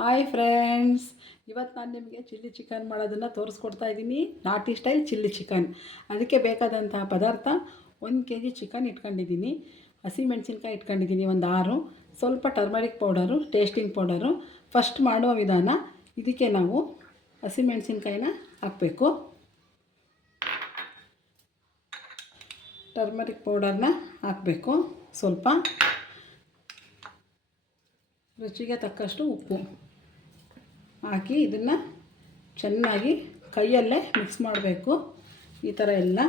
Hi friends, ಇವತ್ತು ನಾನು ನಿಮಗೆ ಚಿಲ್ಲಿ ಚಿಕನ್ ಮಾಡೋದನ್ನು ತೋರಿಸ್ಕೊಡ್ತಾ ಇದ್ದೀನಿ. ನಾಟಿ ಸ್ಟೈಲ್ ಚಿಲ್ಲಿ ಚಿಕನ್. ಅದಕ್ಕೆ ಬೇಕಾದಂತಹ ಪದಾರ್ಥ 1 kg ಚಿಕನ್ ಇಟ್ಕೊಂಡಿದ್ದೀನಿ, ಹಸಿಮೆಣಸಿನ್ಕಾಯಿ ಇಟ್ಕೊಂಡಿದ್ದೀನಿ ಒಂದು 6, ಸ್ವಲ್ಪ turmeric powder, tasting powder. First ಮಾಡುವ ವಿಧಾನ, ಇದಕ್ಕೆ ನಾವು ಹಸಿಮೆಣಸಿನ್ಕಾಯಿನ ಹಾಕಬೇಕು. ಟರ್ಮರಿಕ್ ಪೌಡರ್ನ ಹಾಕಬೇಕು, ಸ್ವಲ್ಪ ರುಚಿಗೆ ತಕ್ಕಷ್ಟು ಉಪ್ಪು ಹಾಕಿ ಇದನ್ನು ಚೆನ್ನಾಗಿ ಕೈಯಲ್ಲೇ ಮಿಕ್ಸ್ ಮಾಡಬೇಕು. ಈ ಥರ ಎಲ್ಲ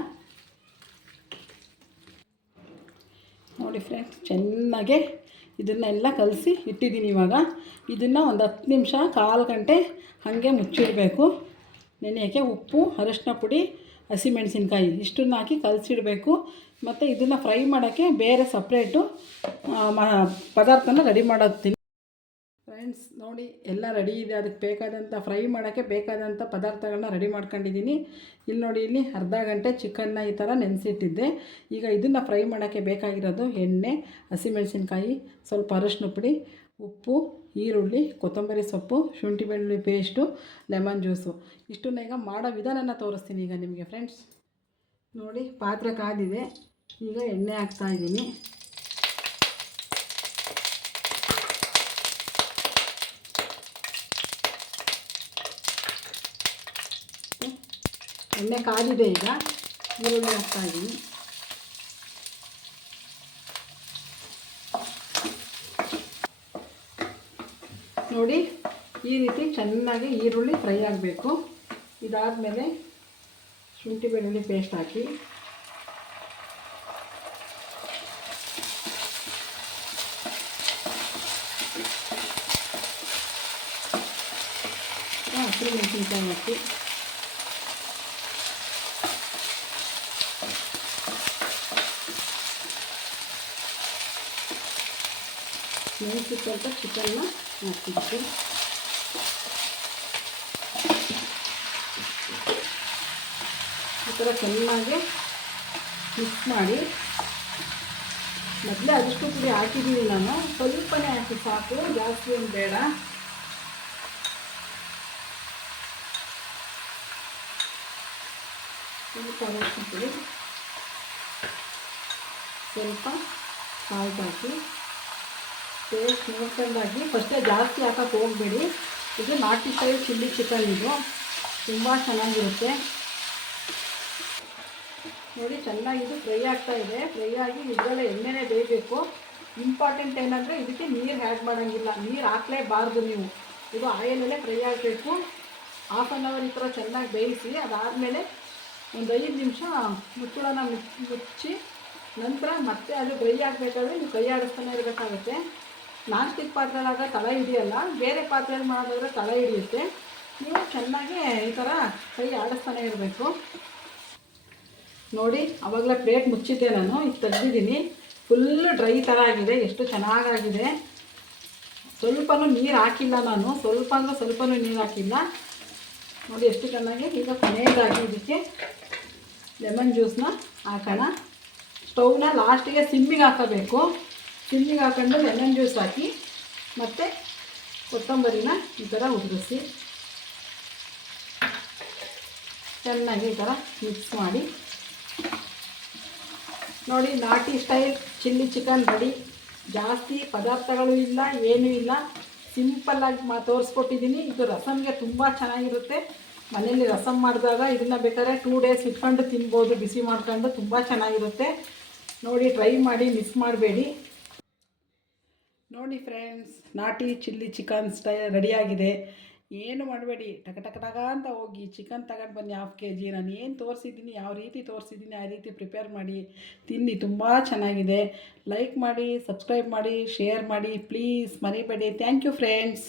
ನೋಡಿ ಫ್ರೆಂಡ್ಸ್, ಚೆನ್ನಾಗೆ ಇದನ್ನೆಲ್ಲ ಕಲಸಿ ಇಟ್ಟಿದ್ದೀನಿ. ಇವಾಗ ಇದನ್ನು ಒಂದು 10 ನಿಮಿಷ, 1/4 ಗಂಟೆ ಹಾಗೆ ಮುಚ್ಚಿಡಬೇಕು. ನೆನೆಯೋಕ್ಕೆ ಉಪ್ಪು, ಅರಿಶಿನ ಪುಡಿ, ಹಸಿಮೆಣಸಿನ್ಕಾಯಿ ಇಷ್ಟನ್ನು ಹಾಕಿ ಕಲಸಿಡಬೇಕು. ಮತ್ತು ಇದನ್ನು ಫ್ರೈ ಮಾಡೋಕ್ಕೆ ಬೇರೆ ಸಪ್ರೇಟು ಪದಾರ್ಥನ ರೆಡಿ ಮಾಡೋಗ್ತೀನಿ. ಫ್ರೆಂಡ್ಸ್ ನೋಡಿ, ಎಲ್ಲ ರೆಡಿ ಇದೆ. ಅದಕ್ಕೆ ಬೇಕಾದಂಥ ಫ್ರೈ ಮಾಡೋಕ್ಕೆ ಬೇಕಾದಂಥ ಪದಾರ್ಥಗಳನ್ನ ರೆಡಿ ಮಾಡ್ಕೊಂಡಿದ್ದೀನಿ. ಇಲ್ಲಿ ನೋಡಿ, ಇಲ್ಲಿ ಅರ್ಧ ಗಂಟೆ ಚಿಕನ್ನ ಈ ಥರ ನೆನೆಸಿಟ್ಟಿದ್ದೆ. ಈಗ ಇದನ್ನು ಫ್ರೈ ಮಾಡೋಕ್ಕೆ ಬೇಕಾಗಿರೋದು ಎಣ್ಣೆ, ಹಸಿಮೆಣಸಿನ್ಕಾಯಿ, ಸ್ವಲ್ಪ ಅರಿಶಿನ ಪುಡಿ, ಉಪ್ಪು, ಈರುಳ್ಳಿ, ಕೊತ್ತಂಬರಿ ಸೊಪ್ಪು, ಶುಂಠಿ ಬೆಳ್ಳುಳ್ಳಿ ಪೇಸ್ಟು, ಲೆಮನ್ ಜ್ಯೂಸು. ಇಷ್ಟನ್ನ ಈಗ ಮಾಡೋ ವಿಧಾನನ ತೋರಿಸ್ತೀನಿ ಈಗ ನಿಮಗೆ ಫ್ರೆಂಡ್ಸ್. ನೋಡಿ, ಪಾತ್ರೆ ಕಾದಿದೆ. ಈಗ ಎಣ್ಣೆ ಹಾಕ್ತಾಯಿದ್ದೀನಿ. ಎಣ್ಣೆ ಕಾದಿದೆ. ಈಗ ಈರುಳ್ಳಿ ಹಾಕ್ತಾಯಿದ್ದೀನಿ. ನೋಡಿ, ಈ ರೀತಿ ಚೆನ್ನಾಗಿ ಈರುಳ್ಳಿ ಫ್ರೈ ಆಗಬೇಕು. ಇದಾದಮೇಲೆ ಶುಂಠಿ ಬೆಳ್ಳುಳ್ಳಿ ಪೇಸ್ಟ್ ಹಾಕಿ, ಹಸಿಮೆಣಸಿನ್ಕಾಯಿ ಹಾಕಿ, ನೆನೆಸಿಟ್ಟಂಥ ಚಿಕನ್ನ ಹಾಕ್ತಿದ್ವಿ. ಈ ಥರ ಚೆನ್ನಾಗಿ ಮಿಕ್ಸ್ ಮಾಡಿ, ಮೊದಲೇ ಅದಷ್ಟು ಪುಡಿ ಹಾಕಿದ್ದೀನಿ ನಾನು, ಸ್ವಲ್ಪನೇ ಹಾಕಿ ಸಾಕು, ಜಾಸ್ತಿ ಏನು ಬೇಡ. ಸ್ವಲ್ಪ ಅರಿಶಿನ ಪುಡಿ, ಸ್ವಲ್ಪ ಸಾಲ್ಟ್ ಹಾಕಿ, ಟೇಸ್ಟ್ ನೋಡ್ಕೊಂಡಾಗಿ. ಫಸ್ಟೇ ಜಾಸ್ತಿ ಹಾಕೋಕ್ಕೆ ಹೋಗಬೇಡಿ. ಇದು ನಾಟಿ ಸ್ಟೈಲ್ ಚಿಲ್ಲಿ ಚಿಕನ್, ಇದು ತುಂಬ ಚೆನ್ನಾಗಿರುತ್ತೆ. ನೋಡಿ, ಚೆನ್ನಾಗಿದು ಫ್ರೈ ಆಗ್ತಾಯಿದೆ. ಫ್ರೈ ಆಗಿ ಇದರಲ್ಲೇ ಎಣ್ಣೆನೇ ಬೇಯಬೇಕು. ಇಂಪಾರ್ಟೆಂಟ್ ಏನಂದರೆ ಇದಕ್ಕೆ ನೀರು ಆ್ಯಡ್ ಮಾಡೋಂಗಿಲ್ಲ, ನೀರು ಹಾಕಲೇಬಾರ್ದು ನೀವು. ಇದು ಆಯಿಲಲ್ಲೇ ಫ್ರೈ ಆಗಬೇಕು. 1/2 ಅವರ್ ಈ ಥರ ಚೆನ್ನಾಗಿ ಬೇಯಿಸಿ, ಅದಾದಮೇಲೆ ಒಂದು 5 ನಿಮಿಷ ಮುಚ್ಚಳನ ಮುಚ್ಚಿ, ನಂತರ ಮತ್ತೆ ಅದು ಡ್ರೈ ಆಗಬೇಕಾದ್ರೆ ನೀವು ಕೈ ಆಡಿಸ್ತಾನೆ ಇರಬೇಕಾಗುತ್ತೆ. ನಾನ್ ಸ್ಟಿಕ್ ಪಾತ್ರೆದಾಗ ತಳ ಹಿಡಿಯಲ್ಲ, ಬೇರೆ ಪಾತ್ರೆಯಲ್ಲಿ ಮಾಡೋದಾದ್ರೆ ತಳ ಹಿಡಿಯುತ್ತೆ. ನೀವು ಚೆನ್ನಾಗಿ ಈ ಥರ ಕೈ ಆಡಿಸ್ತಾನೆ ಇರಬೇಕು. ನೋಡಿ, ಆವಾಗಲೇ ಪ್ಲೇಟ್ ಮುಚ್ಚಿದ್ದೆ ನಾನು, ಈಗ ತೆಗೆದಿದ್ದೀನಿ. ಫುಲ್ಲು ಡ್ರೈ ಥರ ಆಗಿದೆ, ಎಷ್ಟು ಚೆನ್ನಾಗಾಗಿದೆ. ಸ್ವಲ್ಪನೂ ನೀರು ಹಾಕಿಲ್ಲ ನಾನು, ಸ್ವಲ್ಪ ಅಂದರೆ ಸ್ವಲ್ಪನೂ ನೀರು ಹಾಕಿಲ್ಲ. ನೋಡಿ ಎಷ್ಟು ಚೆನ್ನಾಗಿ. ಈಗ ಕೊನೆಯದಾಗಿ ಇದಕ್ಕೆ ಲೆಮನ್ ಜ್ಯೂಸನ್ನ ಹಾಕೋಣ. ಸ್ಟೌವ್ನ ಲಾಸ್ಟಿಗೆ ಸಿಮ್ಮಿಗೆ ಹಾಕಬೇಕು. ಸಿಮ್ಮಿಗೆ ಹಾಕೊಂಡು ಲೆಮನ್ ಜ್ಯೂಸ್ ಹಾಕಿ, ಮತ್ತು ಕೊತ್ತಂಬರಿನ ಈ ಥರ ಉದುರಿಸಿ ಚೆನ್ನಾಗಿ ಈ ಥರ ಮಿಕ್ಸ್ ಮಾಡಿ. ನೋಡಿ, ನಾಟಿ ಸ್ಟೈಲ್ ಚಿಲ್ಲಿ ಚಿಕನ್ ರೆಡಿ. ಜಾಸ್ತಿ ಪದಾರ್ಥಗಳು ಇಲ್ಲ, ಏನೂ ಇಲ್ಲ, ಸಿಂಪಲ್ಲಾಗಿ ತೋರಿಸ್ಕೊಟ್ಟಿದ್ದೀನಿ. ಇದು ರಸಮ್ಗೆ ತುಂಬ ಚೆನ್ನಾಗಿರುತ್ತೆ. ಮನೇಲಿ ರಸಮ್ ಮಾಡಿದಾಗ ಇದನ್ನು ಬೇಕಾದ್ರೆ 2 ಡೇಸ್ ಇಟ್ಕೊಂಡು ತಿನ್ಬೋದು, ಬಿಸಿ ಮಾಡ್ಕೊಂಡು. ತುಂಬ ಚೆನ್ನಾಗಿರುತ್ತೆ. ನೋಡಿ, ಟ್ರೈ ಮಾಡಿ, ಮಿಸ್ ಮಾಡಬೇಡಿ. ನೋಡಿ ಫ್ರೆಂಡ್ಸ್, ನಾಟಿ ಚಿಲ್ಲಿ ಚಿಕನ್ ಸ್ಟೈಲ್ ರೆಡಿಯಾಗಿದೆ. ಏನು ಮಾಡಬೇಡಿ, ಟಕ ಅಂತ ಹೋಗಿ ಚಿಕನ್ ತಗೊಂಡು ಬನ್ನಿ 1/2 kg. ನಾನು ಏನು ತೋರಿಸಿದ್ದೀನಿ, ಯಾವ ರೀತಿ ತೋರಿಸಿದ್ದೀನಿ ಆ ರೀತಿ ಪ್ರಿಪೇರ್ ಮಾಡಿ ತಿನ್ನಿ. ತುಂಬ ಚೆನ್ನಾಗಿದೆ. ಲೈಕ್ ಮಾಡಿ, ಸಬ್ಸ್ಕ್ರೈಬ್ ಮಾಡಿ, ಶೇರ್ ಮಾಡಿ, ಪ್ಲೀಸ್ ಮರಿಬೇಡಿ. Thank you friends.